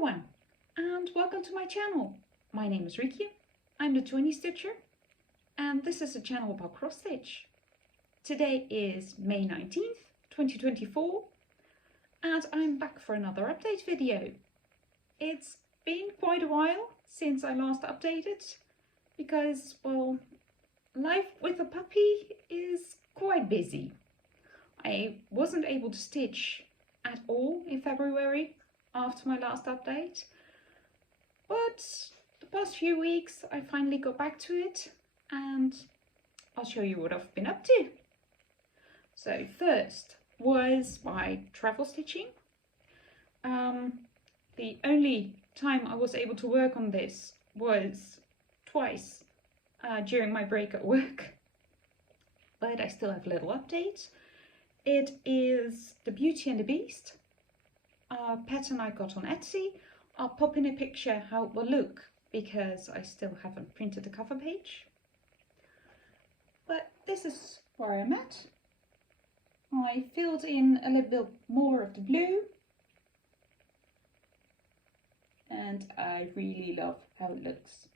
everyone, and welcome to my channel. My name is Ricky, I'm the 20 Stitcher, and this is a channel about cross stitch. Today is May 19th, 2024, and I'm back for another update video. It's been quite a while since I last updated, because, well, life with a puppy is quite busy. I wasn't able to stitch at all in February after my last update, but the past few weeks I finally got back to it and I'll show you what I've been up to. So first was my travel stitching. The only time I was able to work on this was twice during my break at work, but I still have a little update. It is the Beauty and the Beast pattern I got on Etsy. I'll pop in a picture how it will look because I still haven't printed the cover page. But this is where I'm at. I filled in a little bit more of the blue and I really love how it looks.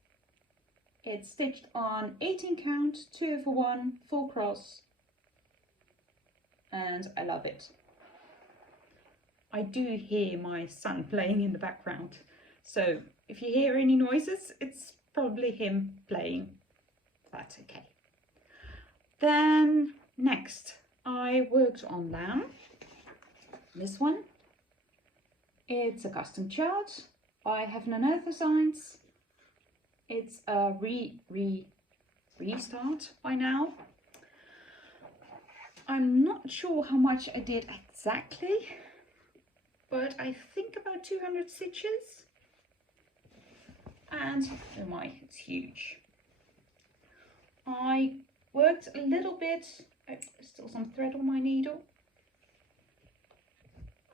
It's stitched on 18 count, 2/1, full cross, and I love it. I do hear my son playing in the background, so if you hear any noises, it's probably him playing. That's okay. Then next, I worked on lamb. This one. It's a custom chart by Heaven and Earth Designs. It's a restart by now. I'm not sure how much I did exactly, but I think about 200 stitches. And oh my, it's huge. I worked a little bit, still some thread on my needle.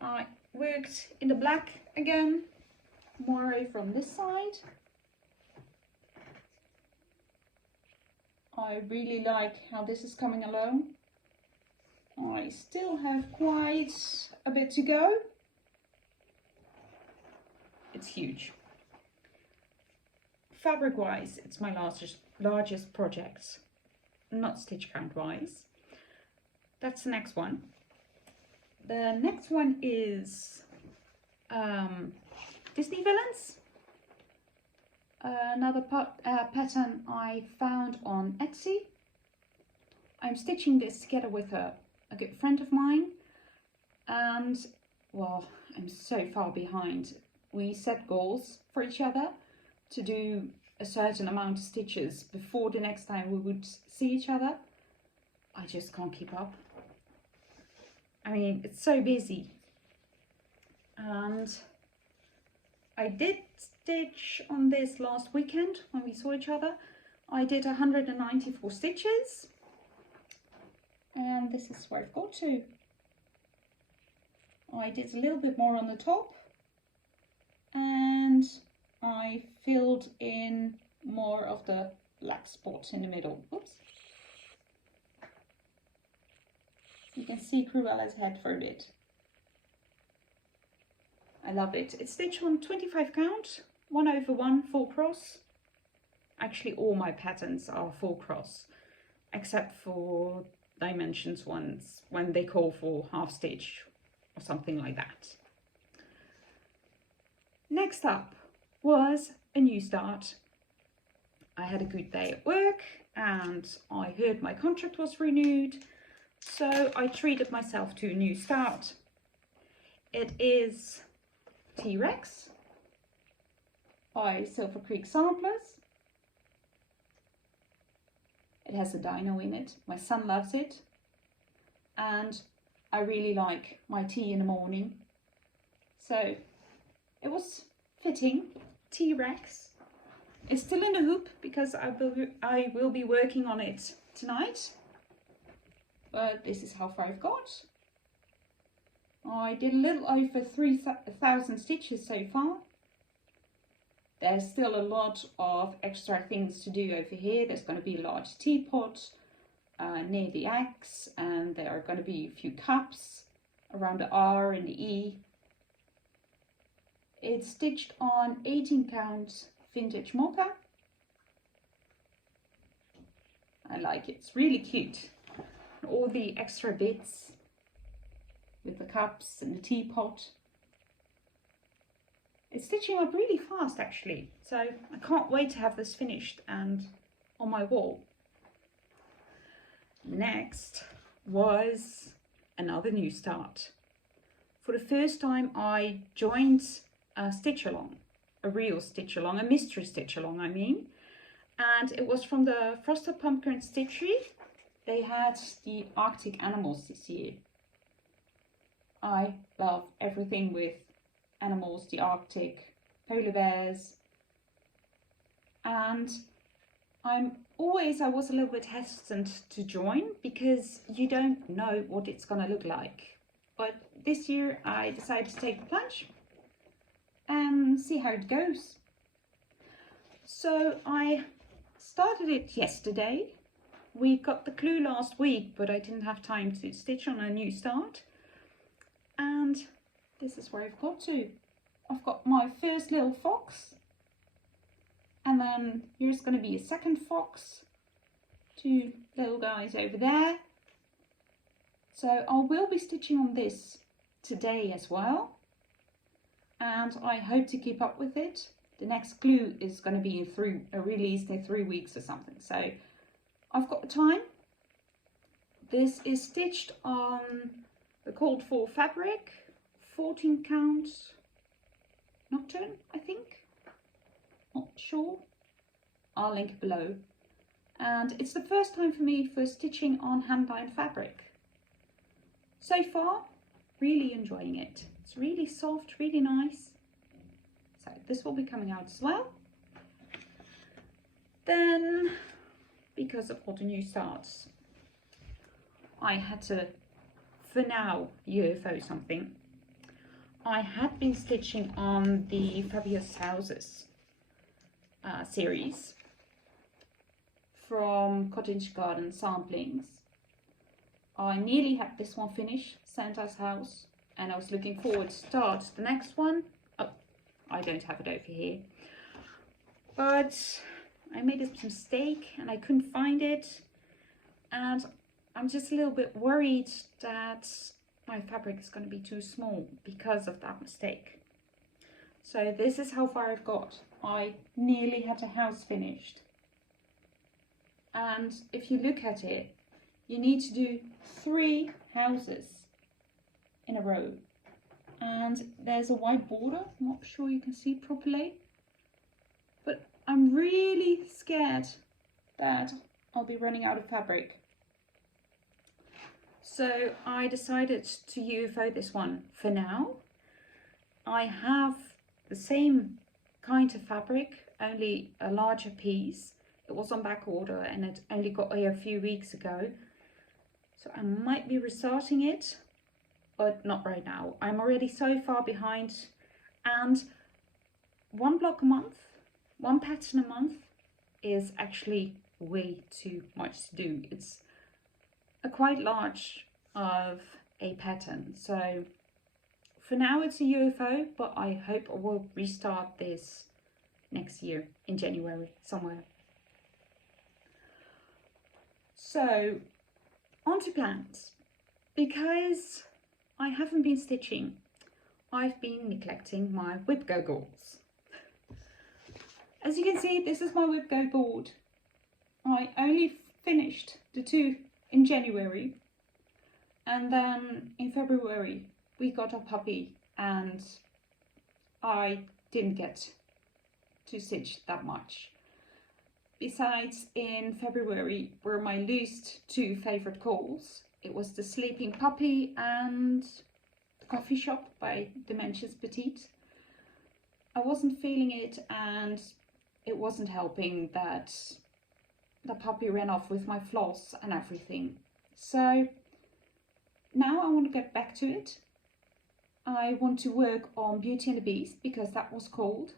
I worked in the black again, more over on this side. I really like how this is coming along. I still have quite a bit to go. It's huge. Fabric wise, it's my largest project, not stitch count wise. That's the next one. The next one is Disney villains. Another pattern I found on Etsy. I'm stitching this together with a good friend of mine, and well, I'm so far behind. We set goals for each other to do a certain amount of stitches before the next time we would see each other. I just can't keep up. I mean, it's so busy. And I did stitch on this last weekend when we saw each other. I did 194 stitches. And this is where I've got to. I did a little bit more on the top and I filled in more of the black spots in the middle. Oops. You can see Cruella's head for a bit. I love it. It's stitched on 25 count, 1/1, full cross. Actually, all my patterns are full cross, except for dimensions ones when they call for half stitch or something like that. Next up was a new start. I had a good day at work and I heard my contract was renewed, so I treated myself to a new start. It is T-Rex by Silver Creek Samplers. It has a dino in it. My son loves it. And I really like my tea in the morning. So it was fitting. T-Rex. It's still in the hoop because I will be working on it tonight. But this is how far I've got. I did a little over 3,000 stitches so far. There's still a lot of extra things to do over here. There's going to be a large teapot near the X, and there are going to be a few cups around the R and the E. It's stitched on 18 count vintage Mocha. I like it, it's really cute. All the extra bits with the cups and the teapot. It's stitching up really fast actually, so I can't wait to have this finished and on my wall. Next was another new start. For the first time I joined a stitch along, a real stitch along, a mystery stitch along I mean, and it was from the Frosted Pumpkin Stitchery. They had the Arctic animals this year. I love everything with animals, the Arctic, polar bears, and I was a little bit hesitant to join because you don't know what it's gonna look like. But this year I decided to take the plunge and see how it goes. So I started it yesterday. We got the clue last week, but I didn't have time to stitch on a new start. And this is where I've got to. I've got my first little fox. And then here's going to be a second fox. Two little guys over there. So I will be stitching on this today as well. And I hope to keep up with it. The next glue is going to be released in 3 weeks or something. So I've got the time. This is stitched on the called for fabric, 14 count Nocturne, I think. Not sure. I'll link it below. And it's the first time for me for stitching on hand-dyed fabric. So far, really enjoying it. It's really soft, really nice. So this will be coming out as well. Then, because of all the new starts, I had to, for now, UFO something. I had been stitching on the Fabulous Houses series from Cottage Garden Samplings. I nearly had this one finished, Santa's House, and I was looking forward to start the next one. Oh, I don't have it over here. But I made a mistake and I couldn't find it. And I'm just a little bit worried that my fabric is going to be too small because of that mistake. So this is how far I've got. I nearly had a house finished. And if you look at it, you need to do 3 houses in a row. And there's a white border, I'm not sure you can see properly. But I'm really scared that I'll be running out of fabric. So I decided to UFO this one for now. I have the same kind of fabric, only a larger piece. It was on back order and it only got here a few weeks ago. So I might be restarting it, but not right now. I'm already so far behind, and 1 block a month, 1 pattern a month is actually way too much to do. It's a quite large of a pattern. So for now it's a UFO, but I hope I will restart this next year in January somewhere. So on to plans. Because I haven't been stitching, I've been neglecting my WIPGO goals. As you can see, this is my WIPGO board. I only finished the 2 in January, and then in February we got a puppy and I didn't get to stitch that much. Besides, in February were my least 2 favorite calls. It was the Sleeping Puppy and the Coffee Shop by Dimensions Petite. I wasn't feeling it, and it wasn't helping that the puppy ran off with my floss and everything. So now I want to get back to it. I want to work on Beauty and the Beast because that was called.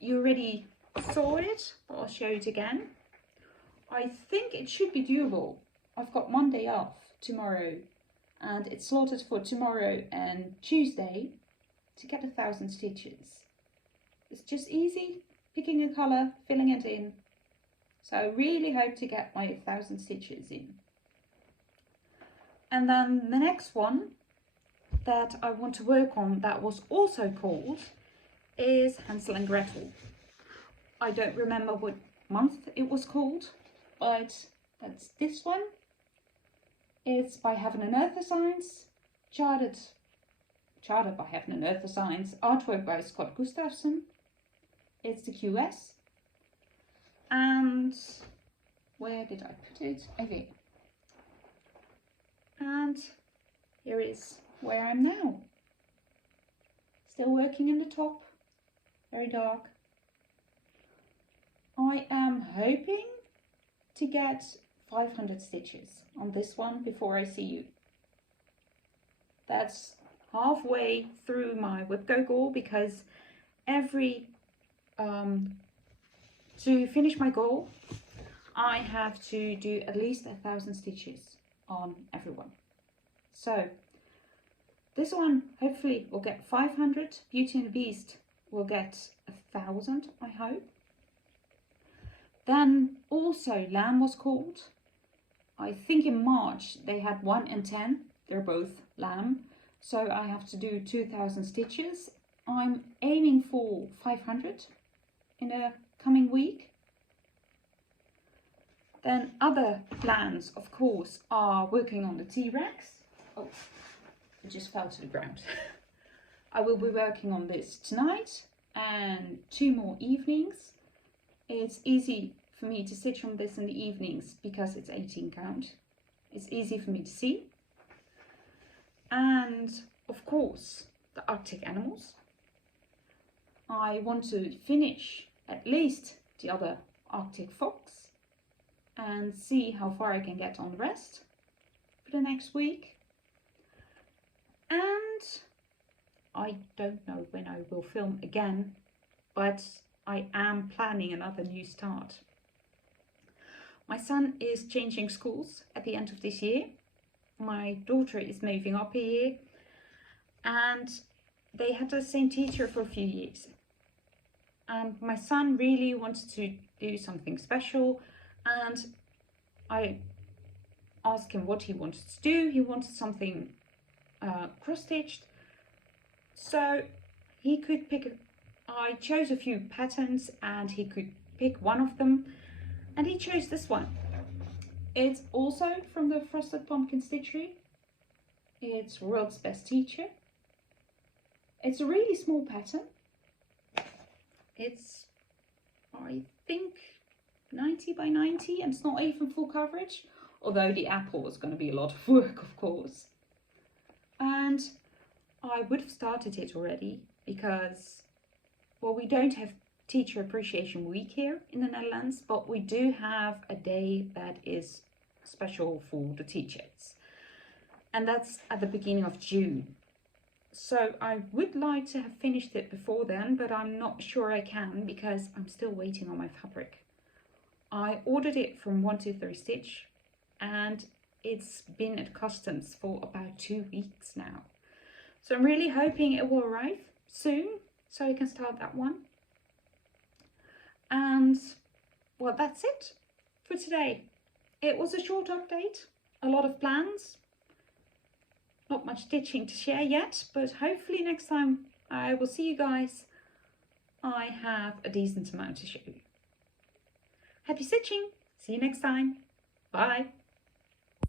You already saw it, but I'll show it again. I think it should be doable. I've got Monday off tomorrow and it's slotted for tomorrow and Tuesday. to get 1,000 stitches. It's just easy, picking a colour, filling it in. So I really hope to get my 1,000 stitches in. And then the next one that I want to work on that was also called is Hansel and Gretel. I don't remember what month it was called, but that's this one. It's by Heaven and Earth Science, charted by Heaven and Earth Science, artwork by Scott Gustafson. It's the QS. And where did I put it? Okay. And here is where I'm now. Still working in the top, very dark. I am hoping to get 500 stitches on this one before I see you. That's halfway through my WIPGO goal, because to finish my goal, I have to do at least 1,000 stitches on everyone. So this one hopefully will get 500. Beauty and the Beast will get 1,000, I hope. Then also Lamb was called. I think in March they had 1 and 10. They're both lamb. So I have to do 2,000 stitches. I'm aiming for 500 in a coming week. Then other plans, of course, are working on the T-Rex. Oh, it just fell to the ground. I will be working on this tonight and 2 more evenings. It's easy for me to stitch on this in the evenings because it's 18 count. It's easy for me to see. And of course, the Arctic animals. I want to finish at least the other Arctic fox and see how far I can get on the rest for the next week. And I don't know when I will film again, but I am planning another new start. My son is changing schools at the end of this year. My daughter is moving up a year, and they had the same teacher for a few years. And my son really wanted to do something special, and I asked him what he wanted to do. He wanted something cross-stitched, so he could pick. I chose a few patterns and he could pick one of them, and he chose this one. It's also from the Frosted Pumpkin Stitchery. It's World's Best Teacher. It's a really small pattern. It's, I think, 90 by 90, and it's not even full coverage, although the apple is going to be a lot of work, of course. And I would have started it already because, well, we don't have Teacher Appreciation Week here in the Netherlands, but we do have a day that is special for the teachers, and that's at the beginning of June. So I would like to have finished it before then, but I'm not sure I can because I'm still waiting on my fabric. I ordered it from 123 Stitch, and it's been at customs for about 2 weeks now. So I'm really hoping it will arrive soon so I can start that one. And well, that's it for today. It was a short update, a lot of plans, not much stitching to share yet, but hopefully next time I will see you guys, I have a decent amount to show you. Happy stitching, see you next time, bye.